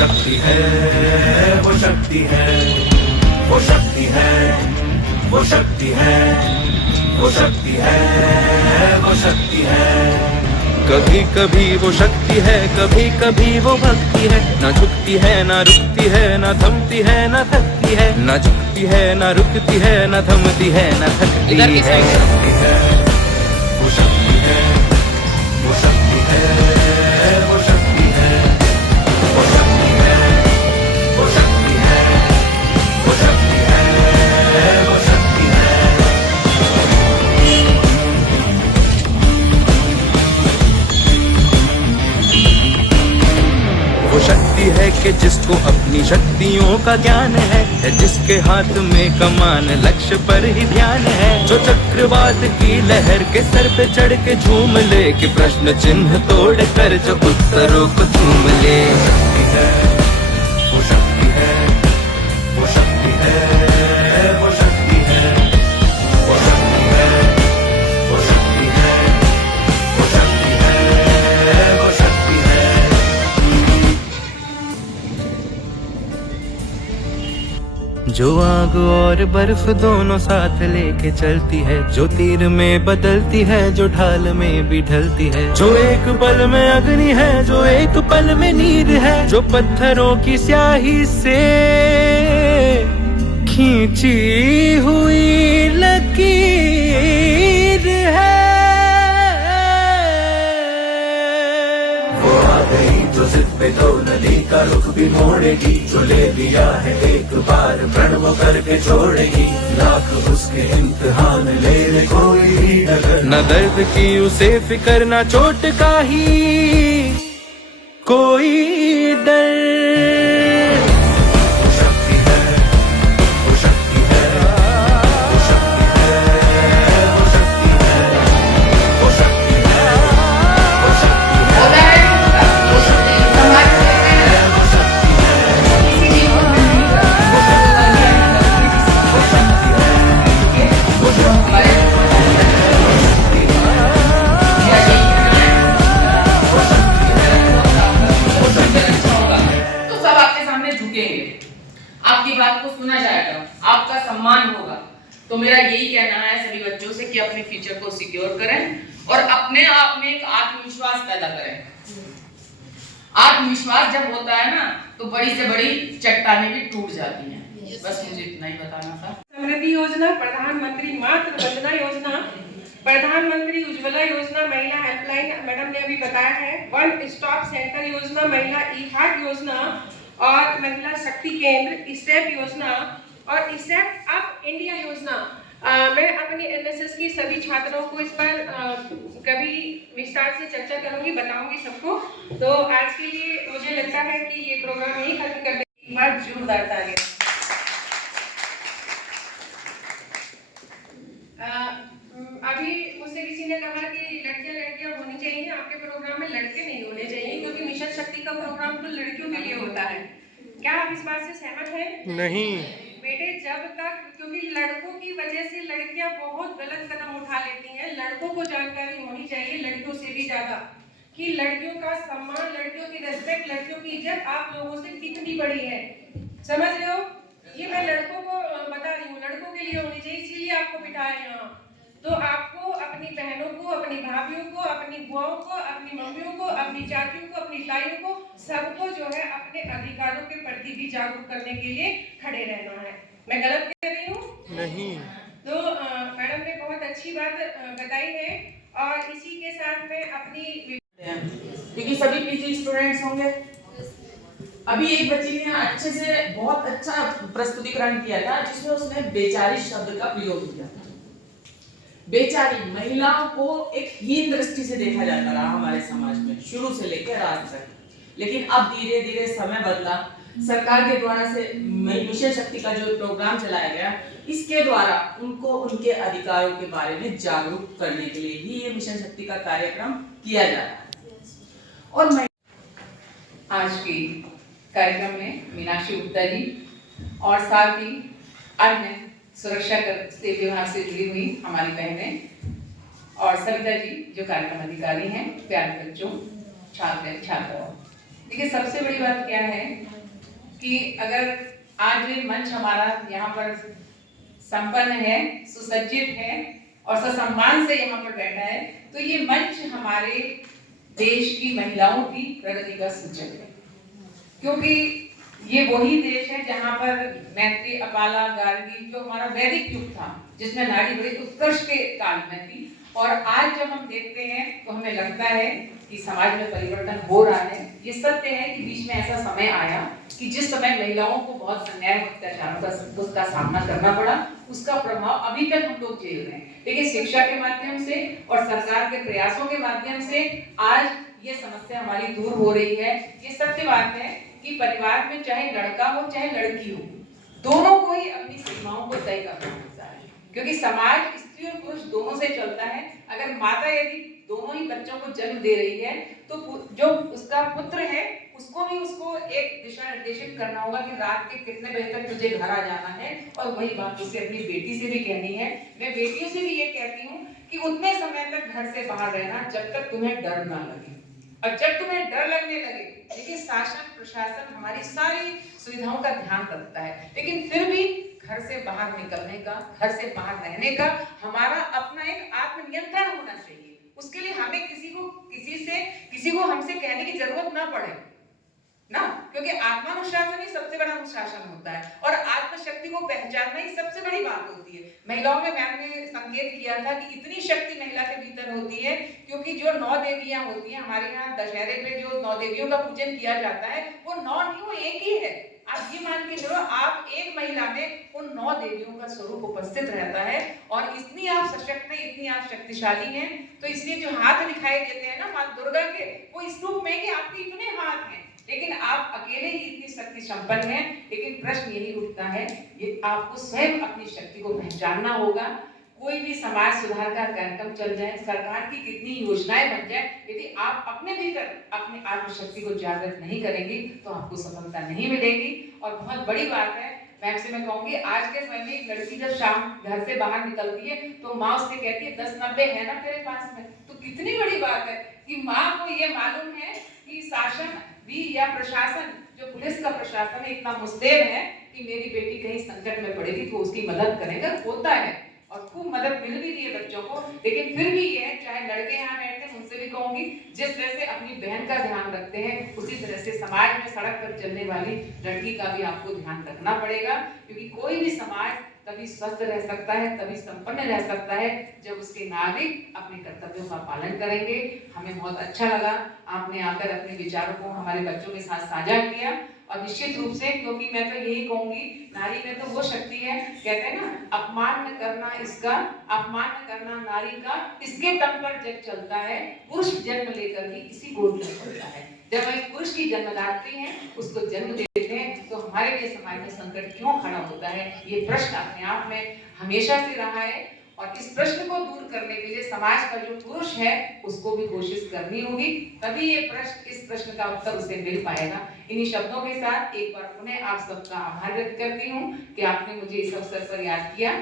शक्ति है, वो शक्ति है, वो शक्ति है, वो शक्ति है, वो शक्ति है, वो शक्ति है। कभी कभी वो शक्ति है, कभी कभी वो भक्ति है। ना झुकती है, ना रुकती है, ना थमती है, ना थकती है। ना झुकती है, ना रुकती है, ना थमती है, ना थकती है। वो शक्ति है, वो शक्ति है, वो शक्ति है, वो शक्ति है, वो शक्ति है, वो शक्ति है, वो शक्ति है, वो शक्ति है। वो शक्ति है कि जिसको अपनी शक्तियों का ज्ञान है जिसके हाथ में कमान लक्ष्य पर ही ध्यान है। जो चक्रवात की लहर के सर पे चढ़ के झूम ले कि प्रश्न चिन्ह तोड़ कर जो उत्तरों को चूम ले। शक्ति है, वो शक्ति है, वो शक्ति है, वो शक्ति है, वो शक्ति है, वो शक्ति है, वो शक्ति है, वो शक्ति है। जो आग और बर्फ दोनों साथ लेके चलती है, जो तीर में बदलती है, जो ढाल में भी ढलती है। जो एक पल में अग्नि है, जो एक पल में नीर है। जो पत्थरों की स्याही से खींची हुई लकीर है। वो आ गई जो जिद पे तो नदी का रुख भी मोड़ेगी। जो ले दिया है एक बार प्रण वो करके छोड़ेगी। लाख उसके इम्तिहान ले ले कोई भी डगर न दर्द की उसे फिकर न चोट का ही कोई डर। वो शक्ति है, वो शक्ति है, वो शक्ति है, वो शक्ति है, वो शक्ति है, वो शक्ति है, वो शक्ति है, वो शक्ति तो सब आपके सामने झुकेंगे, आपकी बात को सुना जाएगा, आपका सम्मान होगा। तो मेरा यही कहना है सभी बच्चों से कि अपने फ्यूचर को सिक्योर करें और अपने आप में एक आत्मविश्वास पैदा करें। आत्मविश्वास जब होता है ना तो बड़ी से बड़ी चट्टानें भी टूट जाती हैं। बस मुझे इतना ही बताना था। समृद्धि योजना, प्रधानमंत्री मातृ वंदना योजना, प्रधानमंत्री उज्ज्वला योजना, महिला हेल्पलाइन मैडम ने अभी बताया है, वन स्टॉप सेंटर योजना, महिला ई हार्ट योजना और महिला शक्ति केंद्र, स्टेप योजना और स्टेप अप इंडिया योजना। मैं अपनी एनएसएस की सभी छात्रों को इस पर कभी विस्तार से चर्चा करूंगी, बताऊंगी सबको। तो आज के लिए मुझे लगता है कि ये प्रोग्राम यही खत्म कर देंगे। एक बार जोरदार तालियां। अभी मुझसे किसी ने कहा कि लड़कियां होनी चाहिए, आपके प्रोग्राम में लड़के नहीं होने चाहिए क्योंकि मिशन शक्ति का प्रोग्राम तो लड़कियों के लिए होता है। क्या आप इस बात से सहमत हैं? नहीं बेटे, जब तक, क्योंकि लड़कों की वजह से लड़कियां बहुत गलत कदम उठा लेती हैं। लड़कों को जानकारी होनी चाहिए लड़कियों से भी ज्यादा कि लड़कियों का सम्मान, लड़कियों की रेस्पेक्ट, लड़कियों की इज्जत आप लोगों से कितनी बड़ी है। समझ रहे हो? ये मैं लड़कों को बता रही हूँ, लड़कों के लिए होनी चाहिए, इसीलिए आपको बिठाया यहाँ। तो आपको अपनी बहनों को, अपनी भाभियों को, अपनी बुआओं को, अपनी मम्मियों को, अपनी चाचियों को, अपनी ताइयों को, सबको जो है अपने अधिकारों के प्रति भी जागरूक करने के लिए खड़े रहना है। मैं गलत कह रही हूँ? नहीं। तो मैडम ने बहुत अच्छी बात बताई है और इसी के साथ में अपनी, क्योंकि सभी पीजी स्टूडेंट्स होंगे। अभी एक बच्ची ने अच्छे से बहुत अच्छा प्रस्तुतिकरण किया था जिसमें उसने बेचारी शब्द का प्रयोग किया था। बेचारी महिलाओं को एक हीन दृष्टि से देखा जाता रहा हमारे समाज में शुरू से लेकर आज तक, लेकिन अब धीरे धीरे समय बदला। सरकार के द्वारा से मिशन शक्ति का जो प्रोग्राम चलाया गया, इसके द्वारा उनको उनके अधिकारों के बारे में जागरूक करने के लिए ही ये मिशन शक्ति का कार्यक्रम किया जा रहा है। और मैं आज की कार्यक्रम में मीनाक्षी गुप्ता जी और साथ ही अन्य सुरक्षा से विभाग से जुड़ी हुई हमारी बहनें और सविता जी जो कार्यक्रम अधिकारी हैं, प्यारे बच्चों, छात्र छात्राओं, देखिए सबसे बड़ी बात क्या है कि अगर आज ये मंच हमारा यहाँ पर संपन्न है, सुसज्जित है और ससम्मान से यहाँ पर बैठा है, तो ये मंच हमारे देश की महिलाओं की प्रगति का सूचक है, क्योंकि ये वही देश है जहाँ पर मैत्री, अपाला, गार्गी, जो हमारा वैदिक युग था, जिसमें नारी बड़ी उत्कर्ष के काल में थी, और आज जब हम देखते हैं तो हमें लगता है कि समाज में परिवर्तन हो रहा है। ये सत्य है कि बीच में ऐसा समय आया कि जिस समय महिलाओं को बहुत अन्याय अत्याचारों का सामना करना पड़ा, उसका प्रभाव अभी तक हम लोग झेल रहे हैं। लेकिन शिक्षा के माध्यम से और सरकार के प्रयासों के माध्यम से आज ये समस्या हमारी दूर हो रही है। ये सत्य बात है कि परिवार में चाहे लड़का हो चाहे लड़की हो, दोनों को ही अपनी सीमाओं को तय करना होता है, क्योंकि समाज स्त्री और पुरुष दोनों से चलता है। अगर माता यदि दोनों ही बच्चों को जन्म दे रही है तो जो उसका पुत्र है उसको भी उसको एक दिशा निर्देशित करना होगा कि रात के कितने बजे तक तुझे घर आ जाना है, और वही बात उसे अपनी बेटी से भी कहनी है। मैं बेटियों से भी ये कहती हूँ कि उतने समय तक घर से बाहर रहना जब तक तुम्हें डर ना लगे, और जब तुम्हें डर लगने लगे, देखिए शासन प्रशासन हमारी सारी सुविधाओं का ध्यान रखता है, लेकिन फिर भी घर से बाहर निकलने का, घर से बाहर रहने का हमारा अपना एक आत्मनियंत्रण होना चाहिए। उसके लिए हमें किसी को हमसे कहने की जरूरत ना पड़े ना, क्योंकि आत्मानुशासन ही सबसे बड़ा अनुशासन होता है, और आत्मशक्ति को पहचानना ही सबसे बड़ी बात होती है। महिलाओं में मैंने संकेत किया था कि इतनी शक्ति महिला के भीतर होती है, क्योंकि जो 9 देवियां होती हैं हमारे यहाँ दशहरे में, जो 9 देवियों का पूजन किया जाता है वो 9 नहीं, वो एक ही है। आप ये मान के चलो, आप एक महिला में उन 9 देवियों का स्वरूप उपस्थित रहता है, और इतनी आप सशक्त हैं, इतनी आप शक्तिशाली हैं। तो इसलिए जो हाथ दिखाई देते हैं ना माँ दुर्गा के, वो इस रूप में कि आपके इतने हाथ हैं, लेकिन आप अकेले ही इतनी शक्ति संपन्न हैं। लेकिन प्रश्न यही उठता है, ये आपको स्वयं अपनी शक्ति को पहचानना होगा। कोई भी समाज सुधार का कार्यक्रम चल जाए, सरकार की कितनी योजनाएं बन जाए, यदि आप अपने भीतर अपनी आत्मशक्ति को जागृत नहीं करेंगे तो आपको सफलता नहीं मिलेगी। और बहुत बड़ी बात है, मैं कहूंगी, आज के समय में एक लड़की जब शाम घर से बाहर निकलती है तो माँ उससे कहती है 10-90 है ना तेरे पास में। तो कितनी बड़ी बात है कि माँ को ये मालूम है कि शासन भी या प्रशासन, जो पुलिस का प्रशासन है, इतना मुस्तैद है कि मेरी बेटी कहीं संकट में पड़ेगी तो उसकी मदद करेगा। होता है और खूब मदद मिल भी रही है बच्चों को, लेकिन फिर भी ये है, चाहे लड़के यहाँ बैठते हैं उनसे भी कहूंगी, जिस तरह से अपनी बहन का ध्यान रखते हैं उसी तरह से समाज में सड़क पर चलने वाली लड़की का भी आपको ध्यान रखना पड़ेगा, क्योंकि कोई भी समाज तभी स्वस्थ रह सकता है, तभी संपन्न रह सकता है जब उसके नागरिक अपने कर्तव्यों का पालन करेंगे। हमें बहुत अच्छा लगा आपने आकर अपने विचारों को हमारे बच्चों के साथ साझा किया, और निश्चित रूप से, क्योंकि मैं तो यही कहूंगी, नारी में तो वो शक्ति है, कहते हैं ना, अपमान न करना इसका, अपमान न करना नारी का, इसके तम पर जग चलता है, पुरुष जन्म लेकर ही इसी गोद में पड़ता है। जब हम एक पुरुष की जन्मदात्री हैं, उसको जन्म देते हैं, तो हमारे लिए समाज में संकट क्यों खड़ा होता है, ये प्रश्न अपने आप में हमेशा से रहा है। और इस प्रश्न को दूर करने के लिए समाज का जो पुरुष है उसको भी कोशिश करनी होगी, तभी ये प्रश्न, इस प्रश्न का उत्तर उसे मिल पाएगा। इन्हीं शब्दों के साथ एक बार पुनः आप सबका आभार व्यक्त करती हूँ कि आपने मुझे इस अवसर पर याद किया।